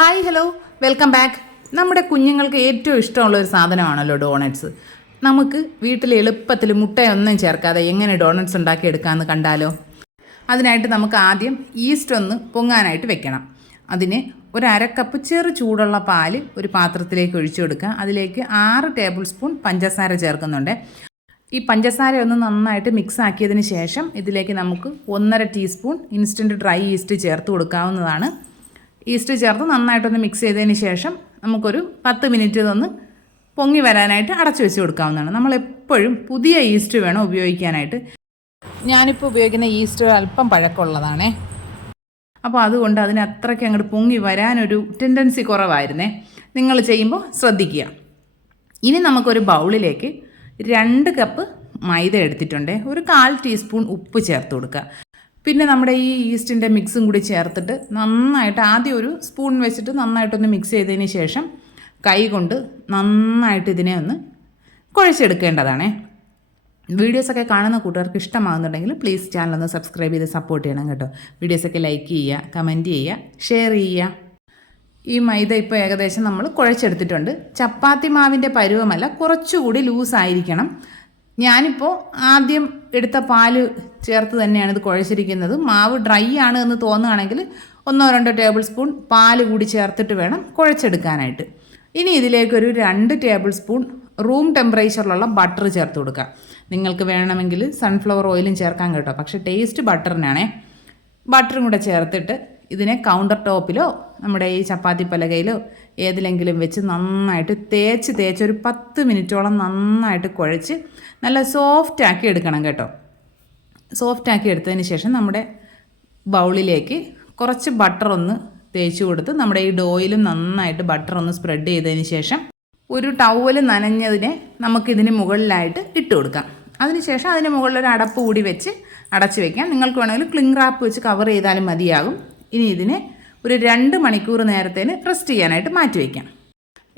Hi hello welcome back നമ്മുടെ കുഞ്ഞുങ്ങൾക്ക് ഏറ്റവും ഇഷ്ടമുള്ള ഒരു സാധനമാണല്ലോ ഡോണറ്റ്സ് നമുക്ക് വീട്ടിൽ എളുപ്പത്തിൽ മുട്ടയൊന്നും ചേർക്കാതെ എങ്ങനെ ഡോണറ്റ്സ് ഉണ്ടാക്കിയെടുക്കാമെന്ന് കണ്ടാലോ? അതിനായിട്ട് നമുക്ക് ആദ്യം ഈസ്റ്റ് ഒന്ന് പൊങ്ങാനായിട്ട് വെക്കണം. അതിന് ഒരു അരക്കപ്പ് ചെറു ചൂടുള്ള പാൽ ഒരു പാത്രത്തിലേക്ക് ഒഴിച്ചു കൊടുക്കുക. അതിലേക്ക് ആറ് ടേബിൾ സ്പൂൺ പഞ്ചസാര ചേർക്കുന്നുണ്ട്. ഈ പഞ്ചസാര ഒന്ന് നന്നായിട്ട് മിക്സ് ആക്കിയതിന് ശേഷം ഇതിലേക്ക് നമുക്ക് ഒന്നര ടീസ്പൂൺ ഇൻസ്റ്റന്റ് ഡ്രൈ ഈസ്റ്റ് ചേർത്ത് കൊടുക്കാവുന്നതാണ്. ഈസ്റ്റ് ചേർത്ത് നന്നായിട്ടൊന്ന് മിക്സ് ചെയ്തതിന് ശേഷം നമുക്കൊരു പത്ത് മിനിറ്റ് ഇതൊന്ന് പൊങ്ങി വരാനായിട്ട് അടച്ചു വെച്ച് കൊടുക്കാവുന്നതാണ്. നമ്മളെപ്പോഴും പുതിയ ഈസ്റ്റ് വേണം ഉപയോഗിക്കാനായിട്ട്. ഞാനിപ്പോൾ ഉപയോഗിക്കുന്ന ഈസ്റ്റ് അല്പം പഴക്കമുള്ളതാണേ. അപ്പോൾ അതുകൊണ്ട് അതിന് അത്രയ്ക്ക് അങ്ങോട്ട് പൊങ്ങി വരാനൊരു ടെൻഡൻസി കുറവായിരുന്നേ. നിങ്ങൾ ചെയ്യുമ്പോൾ ശ്രദ്ധിക്കുക. ഇനി നമുക്കൊരു ബൗളിലേക്ക് രണ്ട് കപ്പ് മൈദ എടുത്തിട്ടുണ്ട്. ഒരു കാൽ ടീസ്പൂൺ ഉപ്പ് ചേർത്ത് കൊടുക്കുക. പിന്നെ നമ്മുടെ ഈ ഈസ്റ്റിന്റെ മിക്സും കൂടി ചേർത്തിട്ട് നന്നായിട്ട് ആദ്യം ഒരു സ്പൂൺ വെച്ചിട്ട് നന്നായിട്ടൊന്ന് മിക്സ് ചെയ്തതിന് ശേഷം കൈ കൊണ്ട് നന്നായിട്ട് ഇതിനെ ഒന്ന് കുഴച്ചെടുക്കേണ്ടതാണേ. വീഡിയോസൊക്കെ കാണുന്ന കൂട്ടുകാർക്ക് ഇഷ്ടമാകുന്നുണ്ടെങ്കിൽ പ്ലീസ് ചാനൽ ഒന്ന് സബ്സ്ക്രൈബ് ചെയ്ത് സപ്പോർട്ട് ചെയ്യണം കേട്ടോ. വീഡിയോസൊക്കെ ലൈക്ക് ചെയ്യുക കമന്റ് ചെയ്യുക ഷെയർ ചെയ്യുക. ഈ മൈദ ഇപ്പോൾ ഏകദേശം നമ്മൾ കുഴച്ചെടുത്തിട്ടുണ്ട്. ചപ്പാത്തി മാവിന്റെ പരുവമല്ല കുറച്ചുകൂടി ലൂസായിരിക്കണം ഞാനിപ്പോൾ ആദ്യം എടുത്ത പാൽ ചേർത്ത് തന്നെയാണ് ഇത് കുഴച്ചിരിക്കുന്നത്. മാവ് ഡ്രൈ ആണ് എന്ന് തോന്നുകയാണെങ്കിൽ ഒന്നോ രണ്ടോ ടേബിൾ സ്പൂൺ പാൽ കൂടി ചേർത്തിട്ട് വേണം കുഴച്ചെടുക്കാനായിട്ട്. ഇനി ഇതിലേക്കൊരു രണ്ട് ടേബിൾ സ്പൂൺ റൂം ടെമ്പറേച്ചറിലുള്ള ബട്ടർ ചേർത്ത് കൊടുക്കുക നിങ്ങൾക്ക് വേണമെങ്കിൽ സൺഫ്ലവർ ഓയിലും ചേർക്കാൻ കേട്ടോ. പക്ഷേ ടേസ്റ്റ് ബട്ടറിനാണേ. ബട്ടറും കൂടെ ചേർത്തിട്ട് ഇതിനെ കൗണ്ടർ ടോപ്പിലോ നമ്മുടെ ഈ ചപ്പാത്തി പലകയിലോ ഏതിലെങ്കിലും വെച്ച് നന്നായിട്ട് തേച്ച് തേച്ച് ഒരു പത്ത് മിനിറ്റോളം നന്നായിട്ട് കുഴച്ച് നല്ല സോഫ്റ്റ് ആക്കി എടുക്കണം കേട്ടോ. സോഫ്റ്റ് ആക്കി എടുത്തതിന് ശേഷം നമ്മുടെ ബൗളിലേക്ക് കുറച്ച് ബട്ടർ ഒന്ന് തേച്ച് കൊടുത്ത് നമ്മുടെ ഈ ഡോയിലും നന്നായിട്ട് ബട്ടർ ഒന്ന് സ്പ്രെഡ് ചെയ്തതിന് ശേഷം ഒരു ടവൽ നനഞ്ഞതിനെ നമുക്കിതിന് മുകളിലായിട്ട് ഇട്ട് കൊടുക്കാം. അതിനുശേഷം അതിന് മുകളിൽ ഒരു അടപ്പ് കൂടി വെച്ച് അടച്ച് വെക്കാം. നിങ്ങൾക്ക് വേണമെങ്കിൽ ക്ലിംഗ് റാപ്പ് വെച്ച് കവർ ചെയ്താലും മതിയാകും. ഇനി ഇതിനെ ഒരു രണ്ട് മണിക്കൂർ നേരത്തേന് റെസ്റ്റ് ചെയ്യാനായിട്ട് മാറ്റി വയ്ക്കാം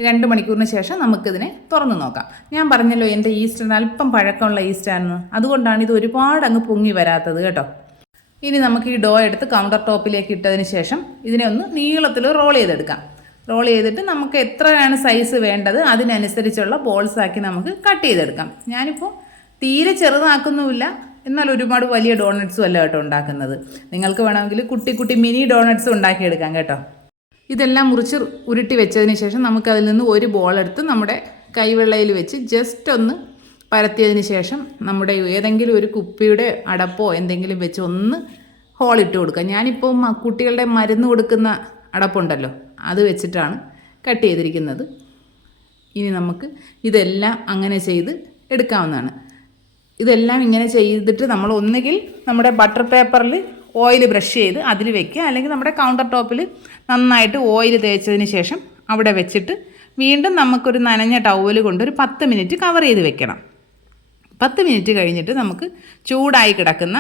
രണ്ട് മണിക്കൂറിന് ശേഷം നമുക്കിതിനെ തുറന്നു നോക്കാം. ഞാൻ പറഞ്ഞല്ലോ എന്റെ ഈസ്റ്ററിന് അല്പം പഴക്കമുള്ള ഈസ്റ്റാണെന്ന് അതുകൊണ്ടാണ് ഇത് ഒരുപാട് അങ്ങ് പൊങ്ങി വരാത്തത് കേട്ടോ. ഇനി നമുക്ക് ഈ ഡോ എടുത്ത് കൗണ്ടർ ടോപ്പിലേക്ക് ഇട്ടതിന് ശേഷം ഇതിനെ ഒന്ന് നീളത്തിൽ റോൾ ചെയ്തെടുക്കാം. റോൾ ചെയ്തിട്ട് നമുക്ക് എത്രയാണ് സൈസ് വേണ്ടത് അതിനനുസരിച്ചുള്ള ബോൾസാക്കി നമുക്ക് കട്ട് ചെയ്തെടുക്കാം. ഞാനിപ്പോൾ തീരെ ചെറുതാക്കുന്നുമില്ല. എന്നാൽ ഒരുപാട് വലിയ ഡോണറ്റ്സും അല്ല കേട്ടോ ഉണ്ടാക്കുന്നത്. നിങ്ങൾക്ക് വേണമെങ്കിൽ കുട്ടി കുട്ടി മിനി ഡോണറ്റ്സും ഉണ്ടാക്കിയെടുക്കാം കേട്ടോ. ഇതെല്ലാം മുറിച്ച് ഉരുട്ടി വെച്ചതിന് ശേഷം നമുക്കതിൽ നിന്ന് ഒരു ബോൾ എടുത്ത് നമ്മുടെ കൈവെള്ളയിൽ വെച്ച് ജസ്റ്റ് ഒന്ന് പരത്തിയതിന് ശേഷം നമ്മുടെ ഏതെങ്കിലും ഒരു കുപ്പിയുടെ അടപ്പോ എന്തെങ്കിലും വെച്ച് ഒന്ന് ഹോൾ ഇട്ട് കൊടുക്കുക. ഞാനിപ്പോൾ കുട്ടികളുടെ മരുന്ന് കൊടുക്കുന്ന അടപ്പുണ്ടല്ലോ അത് വെച്ചിട്ടാണ് കട്ട് ചെയ്തിരിക്കുന്നത്. ഇനി നമുക്ക് ഇതെല്ലാം അങ്ങനെ ചെയ്ത് എടുക്കാവുന്നതാണ്. ഇതെല്ലാം ഇങ്ങനെ ചെയ്തിട്ട് നമ്മൾ ഒന്നുകിൽ നമ്മുടെ ബട്ടർ പേപ്പറിൽ ഓയിൽ ബ്രഷ് ചെയ്ത് അതിൽ വെക്കുക. അല്ലെങ്കിൽ നമ്മുടെ കൗണ്ടർ ടോപ്പിൽ നന്നായിട്ട് ഓയിൽ തേച്ചതിന് ശേഷം അവിടെ വെച്ചിട്ട് വീണ്ടും നമുക്കൊരു നനഞ്ഞ ടവൽ കൊണ്ട് ഒരു പത്ത് മിനിറ്റ് കവർ ചെയ്ത് വെക്കണം. പത്ത് മിനിറ്റ് കഴിഞ്ഞിട്ട് നമുക്ക് ചൂടായി കിടക്കുന്ന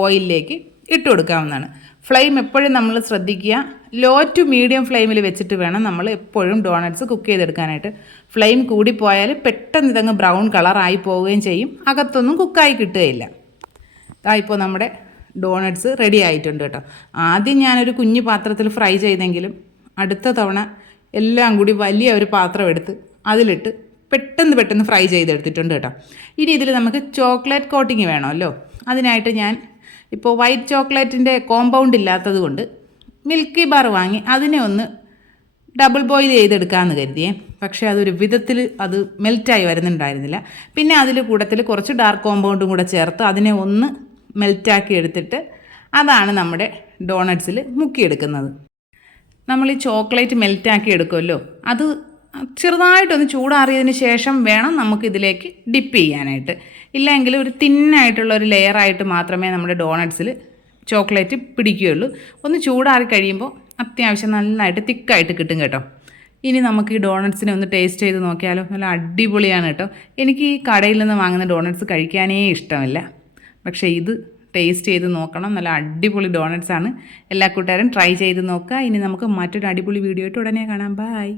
ഓയിലിലേക്ക് ഇട്ട് കൊടുക്കാവുന്നതാണ്. ഫ്ലെയിം എപ്പോഴും നമ്മൾ ശ്രദ്ധിക്കുക. ലോ ടു മീഡിയം ഫ്ലെയിമിൽ വെച്ചിട്ട് വേണം നമ്മൾ എപ്പോഴും ഡോണറ്റ്സ് കുക്ക് ചെയ്തെടുക്കാനായിട്ട്. ഫ്ലെയിം കൂടിപ്പോയാൽ പെട്ടെന്ന് ഇതങ്ങ് ബ്രൗൺ കളറായി പോവുകയും ചെയ്യും. അകത്തൊന്നും കുക്കായി കിട്ടുകയില്ല. ഇതാ ഇപ്പോൾ നമ്മുടെ ഡോണറ്റ്സ് റെഡി ആയിട്ടുണ്ട് കേട്ടോ. ആദ്യം ഞാനൊരു കുഞ്ഞു പാത്രത്തിൽ ഫ്രൈ ചെയ്തെങ്കിലും അടുത്ത തവണ എല്ലാം കൂടി വലിയ ഒരു പാത്രം എടുത്ത് അതിലിട്ട് പെട്ടെന്ന് പെട്ടെന്ന് ഫ്രൈ ചെയ്തെടുത്തിട്ടുണ്ട് കേട്ടോ. ഇനി ഇതിൽ നമുക്ക് ചോക്ലേറ്റ് കോട്ടിങ് വേണമല്ലോ. അതിനായിട്ട് ഞാൻ ഇപ്പോൾ വൈറ്റ് ചോക്ലേറ്റിന്റെ കോമ്പൗണ്ട് ഇല്ലാത്തത് കൊണ്ട് മിൽക്കി ബാർ വാങ്ങി അതിനെ ഒന്ന് ഡബിൾ ബോയിൽ ചെയ്തെടുക്കാമെന്ന് കരുതിയേ. പക്ഷേ അതൊരു വിധത്തിൽ അത് മെൽറ്റായി വരുന്നുണ്ടായിരുന്നില്ല. പിന്നെ അതിൽ കൂട്ടത്തിൽ കുറച്ച് ഡാർക്ക് കോമ്പൗണ്ടും കൂടെ ചേർത്ത് അതിനെ ഒന്ന് മെൽറ്റാക്കി എടുത്തിട്ട് അതാണ് നമ്മുടെ ഡോണറ്റ്സിൽ മുക്കിയെടുക്കുന്നത്. നമ്മൾ ഈ ചോക്ലേറ്റ് മെൽറ്റാക്കി എടുക്കുമല്ലോ. അത് ചെറുതായിട്ടൊന്ന് ചൂടാറിയതിന് ശേഷം വേണം നമുക്ക് ഇതിലേക്ക് ഡിപ്പ് ചെയ്യാനായിട്ട്. ഇല്ലെങ്കിൽ ഒരു തിന്നായിട്ടുള്ള ഒരു ലെയറായിട്ട് മാത്രമേ നമ്മുടെ ഡോണട്ട്സിൽ ചോക്ലേറ്റ് പിടിക്കുകയുള്ളൂ. ഒന്ന് ചൂടാറി കഴിയുമ്പോൾ അത്യാവശ്യം നന്നായിട്ട് തിക്കായിട്ട് കിട്ടും കേട്ടോ. ഇനി നമുക്ക് ഈ ഡോണട്ട്സിനെ ഒന്ന് ടേസ്റ്റ് ചെയ്ത് നോക്കിയാലോ. നല്ല അടിപൊളിയാണ് കേട്ടോ. എനിക്ക് ഈ കടയിൽ നിന്ന് വാങ്ങുന്ന ഡോണട്ട്സ് കഴിക്കാനേ ഇഷ്ടമല്ല. പക്ഷേ ഇത് ടേസ്റ്റ് ചെയ്ത് നോക്കണം. നല്ല അടിപൊളി ഡോണട്ട്സാണ് എല്ലാ കൂട്ടുകാരും ട്രൈ ചെയ്ത് നോക്കുക. ഇനി നമുക്ക് മറ്റൊരു അടിപൊളി വീഡിയോ ആയിട്ട് ഉടനെ കാണാം. ബൈ